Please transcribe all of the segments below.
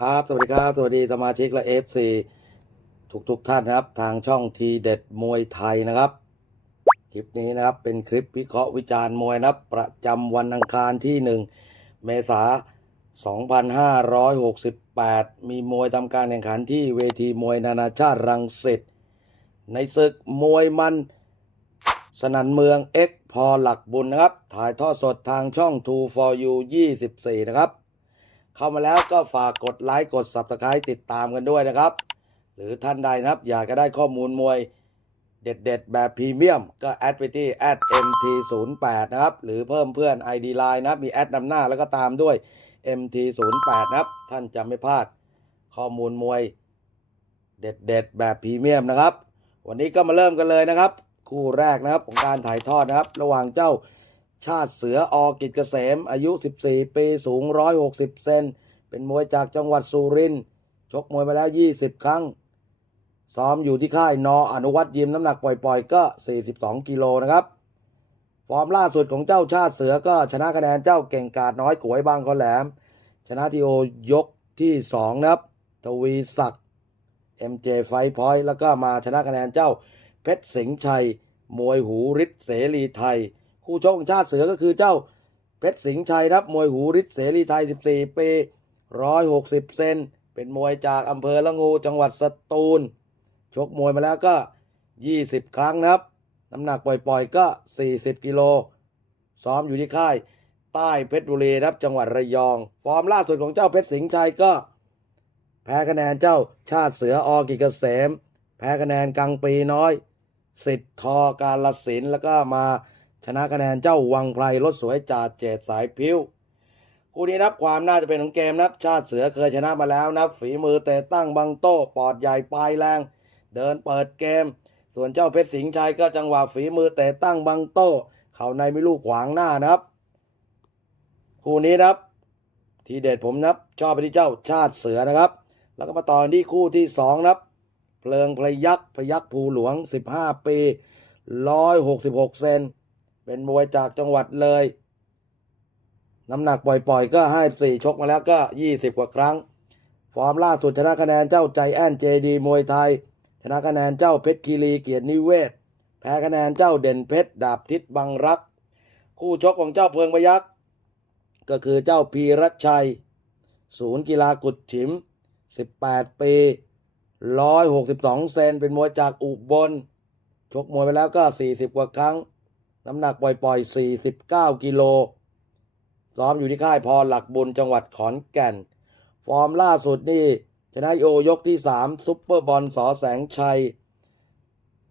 ครับ สวัสดีครับ สวัสดีสมาชิกและ FC ทุกทุกท่านนะครับ ทางช่องทีเด็ดมวยไทยนะครับ คลิปนี้นะครับเป็นคลิปวิเคราะห์วิจารณ์มวยนะครับ ประจำวันอังคารที่ 1 เมษายน2568 มีมวยทำการแข่งขันที่เวทีมวยนานาชาติรังสิตในศึกมวยมันสนันเมือง X พอหลักบุญนะครับ ถ่ายทอดสดทางช่อง True for You 24 นะครับ เข้ามาแล้วก็ฝากกดไลค์กด Subscribe ติดตามกันด้วยนะครับ หรือท่านใดนะครับ อยากจะได้ข้อมูลมวยเด็ดๆ แบบพรีเมียม ก็แอดไปที่ @mt08 นะครับ หรือเพิ่มเพื่อน ID Line นะครับ มีแอดนำหน้าแล้วก็ตามด้วย mt08 นะครับ ท่านจะไม่พลาดข้อมูลมวยเด็ดๆ แบบพรีเมียมนะครับ วันนี้ก็มาเริ่มกันเลยนะครับ คู่แรกนะครับของการถ่ายทอดนะครับ ระหว่างเจ้า ชาติเสืออกิจเกษม อายุ 14 ปี สูง 160 เซน เป็นมวยจากจังหวัดสุรินทร์ ชกมวยมาแล้ว 20 ครั้ง ซ้อมอยู่ที่ค่ายนออนุวัตยิมน้ำหนักปล่อยๆ ก็ 42 กิโลนะครับ ฟอร์มล่าสุดของเจ้าชาติเสือก็ชนะคะแนนเจ้าเก่งกาดน้อยกวยบางคอแหลม ชนะทีโอยกที่ 2 นะครับ ทวีศักดิ์ MJ ไฟพอยต์แล้วก็มาชนะคะแนนเจ้าเพชรสิงห์ชัย มวยหูฤทธิ์เสรีไทย คู่ชกของชาติเสือก็คือเจ้าเพชรสิงห์ชัยครับมวยหูฤทธิ์เสรีไทย 14 ปี 160 เซน เป็นมวยจากอำเภอละงู จังหวัดสตูล ชกมวยมาแล้วก็ 20 ครั้งนะครับ น้ำหนักปล่อยๆก็ 40 กิโล ซ้อมอยู่ที่ค่าย ใต้เพชรบุรีครับ จังหวัดระยอง ฟอร์มล่าสุดของเจ้าเพชรสิงห์ชัยก็ แพ้คะแนนเจ้าชาติเสืออกิจเกษม แพ้คะแนนกังปีน้อย สิทธทอการละสินแล้วก็มา ชนะคะแนนเจ้าวังไพรรถสวยจ่าเจดสายพิ้วคู่นี้นับความน่าจะเป็นของเกมนับชาติเสือเคยชนะมาแล้วนับฝีมือเตะตั้งบังโต้ปอดใหญ่ปลายแรง เดินเปิดเกม ส่วนเจ้าเพชรสิงห์ชัยก็จังหวะฝีมือเตะตั้งบังโต้ เข่าในไม่ลูกขวางหน้านะครับ คู่นี้นะครับ ทีเด็ดผมนับชอบไปที่เจ้าชาติเสือนะครับ แล้วก็มาต่อที่คู่ที่สองนะครับ เพลิงพยักพยักภูหลวง 15 ปี 166 เซน เป็นมวยจากจังหวัดเลย น้ำหนักปล่อยๆ ก็ให้สี่ชกมาแล้วก็ 20 กว่าครั้ง ฟอร์มล่าสุดชนะคะแนนเจ้าใจแอนเจดีมวยไทย ชนะคะแนนเจ้าเพชรคีรีเกียรตินิเวศ แพ้คะแนนเจ้าเด่นเพชรดาบทิศบังรัก คู่ชกของเจ้าเพลิงพยักษ์ก็คือเจ้าพีรัชชัย ศูนย์กีฬากุดฉิม 18 ปี 162 เซน เป็นมวยจากอุบล ชกมวยไปแล้วก็ 40 กว่าครั้ง น้ำหนักปล่อยๆ 49 กิโล ซ้อมอยู่ที่ค่ายพรหลักบุญจังหวัดขอนแก่น ฟอร์มล่าสุดนี่ ชนะโอยกที่ 3 ซุปเปอร์บอลสอแสงชัย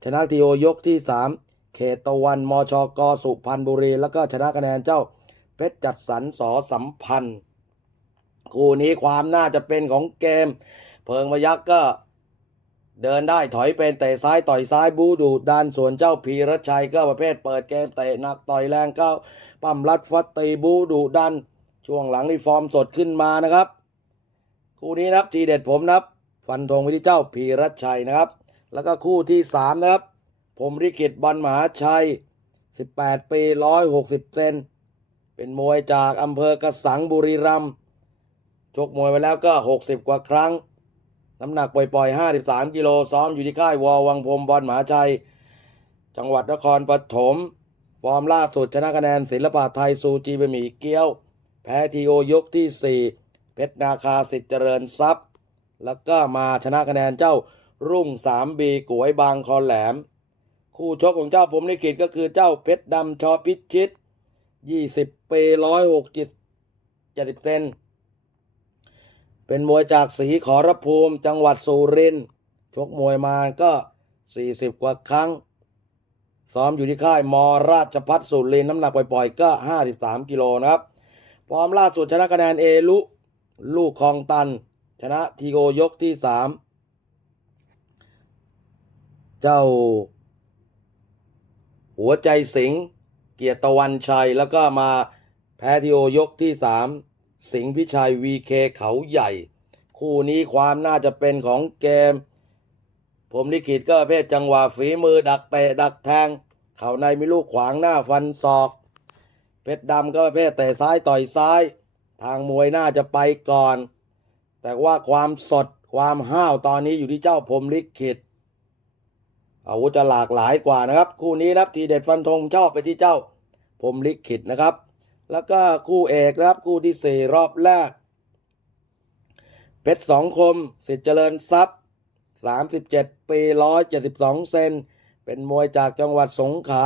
ชนะทีโอยกที่ 3 เขตตะวันมชกสุพรรณบุรี แล้วก็ชนะคะแนนเจ้าเพชรจัดสรรสอสัมพันธ์ คู่นี้ความน่าจะเป็นของเกม เพิงพยักก็ เดินได้ถอยเป็นเตะซ้ายต่อยซ้ายบูดูดันส่วนเจ้าพีรชัยก็ประเภทเปิดเกมเตะหนักต่อยแรงเข้าปั้มรัดฟัดตีบูดูดัน ช่วงหลังนี่ฟอร์มสดขึ้นมานะครับ คู่นี้นะครับทีเด็ดผมนะครับ ฟันธงไปที่เจ้าพีรชัยนะครับ แล้วก็คู่ที่สามนะครับ ผมริกิตบอลมหาชัย 18 ปี 160 เซนเป็นมวยจากอำเภอกระสังบุรีรัมย์ชกมวยไปแล้วก็ 60 กว่าครั้ง น้ำหนักปล่อยๆ 53 กิโลซ้อมอยู่ที่ค่ายวอวังพรมบอลหมหาชัย จังหวัดนครปฐมฟอร์มล่าสุดชนะคะแนนศิลปะไทยซูจีบะหมี่เกี๊ยว แพ้ทีโอยกที่ 4 เพชรนาคาสิทธิ์เจริญทรัพย์ แล้วก็มาชนะคะแนนเจ้ารุ่ง3บีกวยบางคอแหลม คู่ชกของเจ้าผมลิขิตก็คือเจ้าเพชรดำชอพิชิต 20ปี160 70เซน เป็นมวยจากสีขอรภูมิ จังหวัดสุรินทร์ชกมวยมาก็ 40 กว่าครั้ง ซ้อมอยู่ที่ค่ายมราชพัฒสุรินทร์น้ำหนักปล่อยๆก็ 53 กิโลนะครับพร้อมล่าสุดชนะคะแนนเอลุลูกคลองตัน ชนะทีโอยกที่ 3 เจ้า หัวใจสิงเกียรติตะวันชัย แล้วก็มาแพ้ทีโอยกที่ 3 สิงห์พิชัยวีเคเขาใหญ่ คู่นี้ความน่าจะเป็นของเกม ผมลิขิตก็ประเภทจังหวะฝีมือดักเตะดักแทง เข่าในมีลูกขวางหน้าฟันศอก เพชรดำก็ประเภทเตะซ้ายต่อยซ้าย ทางมวยน่าจะไปก่อน แต่ว่าความสดความห้าวตอนนี้อยู่ที่เจ้าพรมลิขิตอาวุธจะหลากหลายกว่านะครับ คู่นี้รับทีเด็ดฟันธงชอบไปที่เจ้าพรมลิขิตนะครับ แล้วก็คู่เอกนะครับ คู่ที่สี่รอบแรก เพชรสองคม สิทธิ์เจริญทรัพย์37ปี172เจ็ดสิบสองเซนเป็นมวยจากจังหวัดสงขลา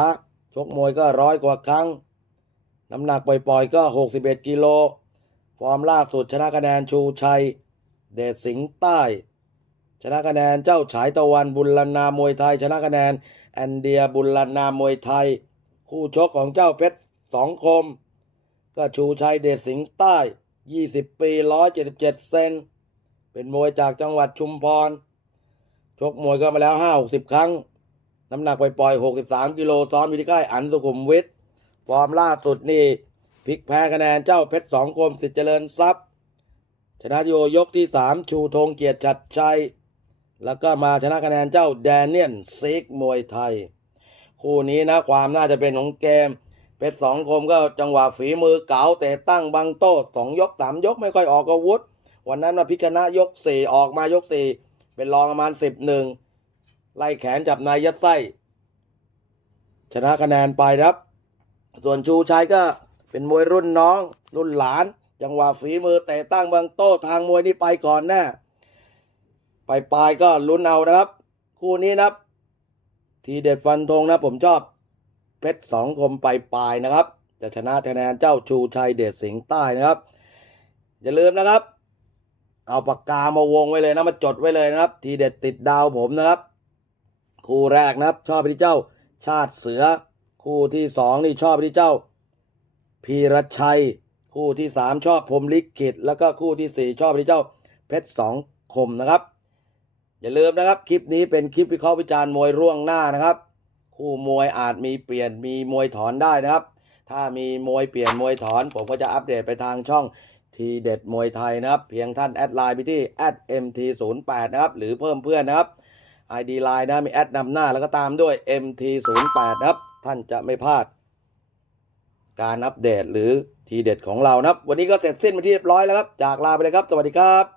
ชกมวยก็ร้อยกว่าครั้ง น้ำหนักปล่อยๆก็61กิโล ฟอร์มล่าสุดชนะคะแนนชูชัย เดชสิงห์ใต้ ชนะคะแนนเจ้าฉายตะวันบุญลนามวยไทย ชนะคะแนนแอนเดียบุญลนามวยไทย คู่ชกของเจ้าเพชรสองคม ก็ชูชัยเดชสิงห์ใต้ 20 ปี 177 เซน เป็นมวยจากจังหวัดชุมพร ชกมวยก็มาแล้ว 5 60 ครั้ง น้ำหนักไปปล่อย 63 กิโลซ้อมอยู่ที่ค่ายอันสุขุมวิทฟอร์มล่าสุดนี่พลิกแพ้คะแนนเจ้าเพชรสองคมสิทธิ์เจริญทรัพย์ ชนะโยยกที่ 3 ชูธงเกียรติชัดชัย แล้วก็มาชนะคะแนนเจ้าแดเนียนซิกมวยไทย คู่นี้นะความน่าจะเป็นของเกม เพชรสองคมก็จังหวะฝีมือเก๋าแต่ตั้งบังโต้สองยกสามยกไม่ค่อยออกอาวุธ วันนั้นมาพิชนะยกสี่ออกมายกสี่เป็นรองประมาณสิบหนึ่งไล่แขนจับนายยัดไส้ ชนะคะแนนไปครับ ส่วนชูชัยก็เป็นมวยรุ่นน้อง รุ่นหลาน จังหวะฝีมือแต่ตั้งบังโต้ทางมวยนี่ไปก่อนแน่ไปปลายก็ลุ้นเอานะครับ คู่นี้นะครับ ทีเด็ดฟันธงนะผมชอบ เพชรสองคมไปปลายนะครับ จะชนะคะแนนเจ้าชูชัยเดชสิงห์ใต้นะครับ อย่าลืมนะครับ เอาปากกามาวงไว้เลยนะมาจดไว้เลยนะครับ ทีเด็ดติดดาวผมนะครับ คู่แรกนะครับ ชอบไปที่เจ้าชาติเสือ คู่ที่สองนี่ชอบไปที่เจ้าพีรชัย คู่ที่สามชอบพรมลิขิตแล้วก็คู่ที่สี่ชอบไปที่เจ้าเพชรสองคมนะครับ อย่าลืมนะครับ คลิปนี้เป็นคลิปวิเคราะห์วิจารณ์มวยร่วงหน้านะครับ คู่มวยอาจมีเปลี่ยนมีมวยถอนได้นะครับ ถ้ามีมวยเปลี่ยนมวยถอน ผมก็จะอัปเดตไปทางช่องทีเด็ดมวยไทยนะครับ เพียงท่านแอดไลน์ไปที่ @mt08 นะครับ หรือเพิ่มเพื่อนนะครับ ID ไลน์นะมีแอดนำหน้าแล้วก็ตามด้วย MT08 นะครับท่านจะไม่พลาด การอัปเดตหรือทีเด็ดของเรานะครับ วันนี้ก็เสร็จสิ้นไปที่เรียบร้อยแล้วครับ จากลาไปเลยครับ สวัสดีครับ